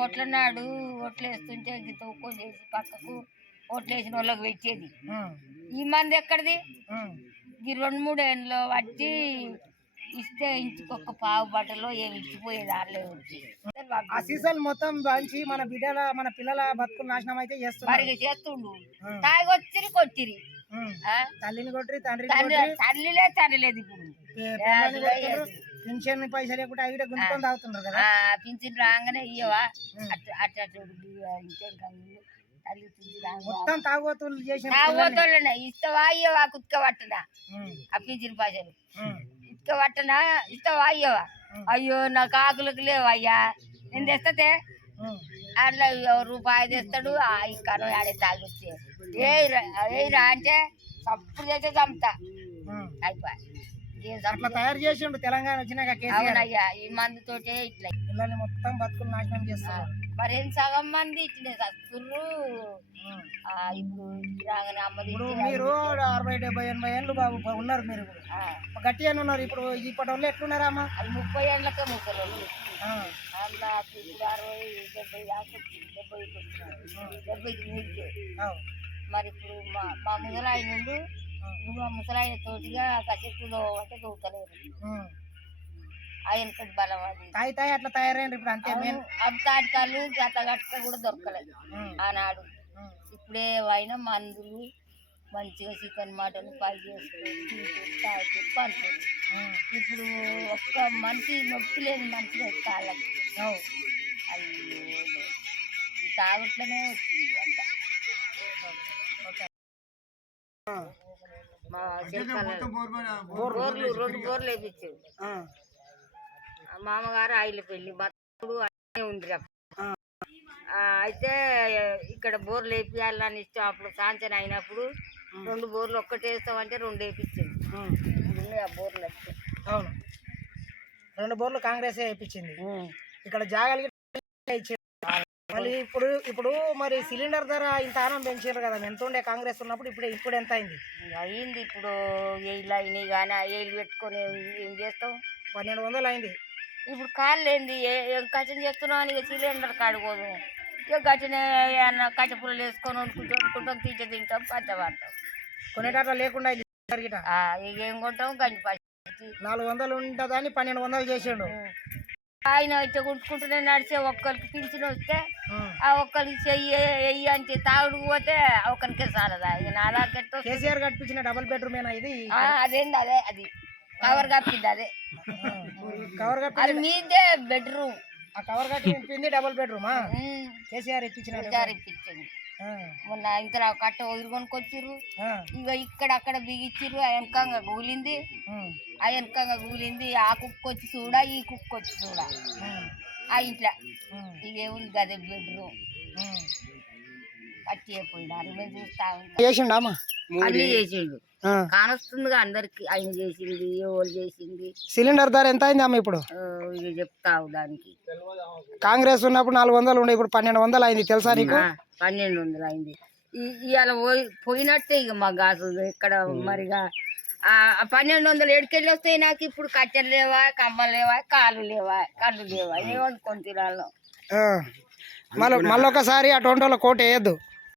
ఓట్ల నాడు ఓట్లు వేస్తుంటే తవ్వుకొని చేసి పక్కకు ఓట్లు వేసిన వాళ్ళకి పెట్టేది. ఈ మంది ఎక్కడిది? ఈ 2-3 ఏళ్ళు వచ్చి ఇస్తే ఇంటికొక పావు బట్టలో ఏమి ఇచ్చిపోయేది ఆడలేదు. ఆ సీసాలు మొత్తం బంచి మన పిల్లల బతుకులు నాశనం అయితే చేస్తుండు. తాగొచ్చిరి కొట్టిరి, తల్లిని కొట్టి తల్లిలేదు. ఇప్పుడు పింఛన్ పైసలు లేకుండా అవి గుంజుకొని తాగుతున్నారు కదా. పింఛన్ రాగానే ఇయ్యవా అట్లా మొత్తం తాగోతులు చేసి ఇస్తావా ఇయ్యవా కుక్క పట్టనా ఆ పింఛన్ పైసలు ఇసుక పట్టనా ఇస్తావా అయ్యవా? అయ్యో నాకు ఆకులకు లేవు అయ్యా, నేను తెస్తే అట్లా రూపాయి తెస్తాడు. ఇంకా ఆడే తాగొచ్చే ఏరా అంటే తప్పుడు చేస్తే చంపుతా అయిపోయి. అట్లా తయారు చేసిండు తెలంగాణ వచ్చినాక. అవునయ్యా, ఈ మందితోటే ఇట్లా పిల్లల్ని మొత్తం బతుకులు నాశనం చేస్తారు. మరేం సగం మంది ఇట్లే చస్తుర్రు. ఇప్పుడు మీరు 60-70-80 ఏళ్ళు బాబు ఉన్నారు, మీరు గట్టిగా ఉన్నారు. ఇప్పుడు ఇప్పటి వాళ్ళు ఎట్లున్నారా అమ్మ? 30 ఏళ్ళకే ముసలి అలా 60-70 మరి ఇప్పుడు మా ముసలాయి నుండి మా ముసలాయన తోటిగా కసెట్టులో అంటే దూకలేరు. ఆయన బలం అది అట్లా తయారైంది. ఇప్పుడు అంతే అంతాటికాళ్ళు గత గట్ట కూడా దొరకలేదు ఆనాడు. ఇప్పుడే అయినా మందులు మంచిగా చికెన్ మటన్ పై చేసుకొని పండుతుంది. ఇప్పుడు ఒక్క మనిషి నొప్పి లేని మనిషి కాళ్ళకి అయ్యో ఈ తాగట్లనే వచ్చింది అంత. మా బోర్లు 2 బోర్లు వేపించాడు మామగారు. ఆయిల పెళ్లి బతుడు అనే ఉంది. అయితే ఇక్కడ బోర్లు వేపియాలని ఇష్టం. అప్పుడు సాంచన అయినప్పుడు 2 బోర్లు ఒక్కటేస్తామంటే 2 వేపించింది. ఆ బోర్లు అవును, 2 బోర్లు కాంగ్రెస్ వేయించింది. ఇక్కడ జాగాలకి మళ్ళీ ఇప్పుడు మరి సిలిండర్ ధర ఇంత ఆనం పెంచారు కదా. ఎంత ఉండే కాంగ్రెస్ ఉన్నప్పుడు? ఇప్పుడు ఎంత అయింది? అయింది ఇప్పుడు 7 అయినాయి. కానీ 7 పెట్టుకొని ఏం చేస్తాం? 1200 అయింది. ఇప్పుడు కాళ్ళు ఏంది ఏం కట్టెన చేస్తున్నావు అని సిలిండర్ కాడుకోదు. ఇక గట్టిన కట్టె పుల్లలు వేసుకొని వండుకుంటాం తింటాం పడతాం. కొనేటట్లా లేకుండా ఇక ఏం కొంటాం? గంటి పచ్చి 400 ఉంటుందని 1200 చేసాడు ఆయన. అయితే కొట్టుకుంటూనే నడిచే ఒక్కరికి పింఛన్ వస్తే ఆ ఒక్కరికి చెయ్యి అంటే తాగుడుకు పోతే ఒక్కరికే చాలదా? ఇక నాలాకెట్టో కేసీఆర్ కట్టించిన డబుల్ బెడ్రూమ్ ఇది. అదేంది అదే అది కవర్ కప్పింది. అదే కవర్ అది మీదే బెడ్రూమ్. ఆ కవర్ కట్టింది డబుల్ బెడ్రూమా? కేసీఆర్ ఇప్పించింది. మొన్న ఇంత కట్ట కొనుక్కొచ్చిర్రు. ఇక ఇక్కడ అక్కడ బిగిచ్చిర్రు. ఆ వెనకంగా గూలింది. ఆ కుక్క వచ్చి చూడా, ఈ కుక్క వచ్చి చూడా ఆ ఇంట్లో. ఇదేముంది గదే బెడ్రూమ్ కట్టి అయిపోయినారు. మేము చూస్తా అన్ని చేసిండు. కానొస్తుందిగా అందరికి. ఆయన చేసింది, ఎవరు చేసింది. సిలిండర్ ధర ఎంత అయింది అమ్మ ఇప్పుడు? ఇక చెప్తావు దానికి. కాంగ్రెస్ ఉన్నప్పుడు 400 ఉండే, ఇప్పుడు 1200 అయింది. తెలుసా నీకు? 1200 అయింది. ఇవాళ పోయినట్టే ఇక మా గాసు ఇక్కడ. మరిగా 1200 ఏడుకెళ్ళి వస్తాయి నాకు. ఇప్పుడు కట్టెలు లేవా, కమ్మలు లేవా, కాళ్ళు లేవా, కళ్ళు లేవా, ఏమనుకొని తినాలి. మళ్ళొకసారి అటువంటి కోట వేయద్దు.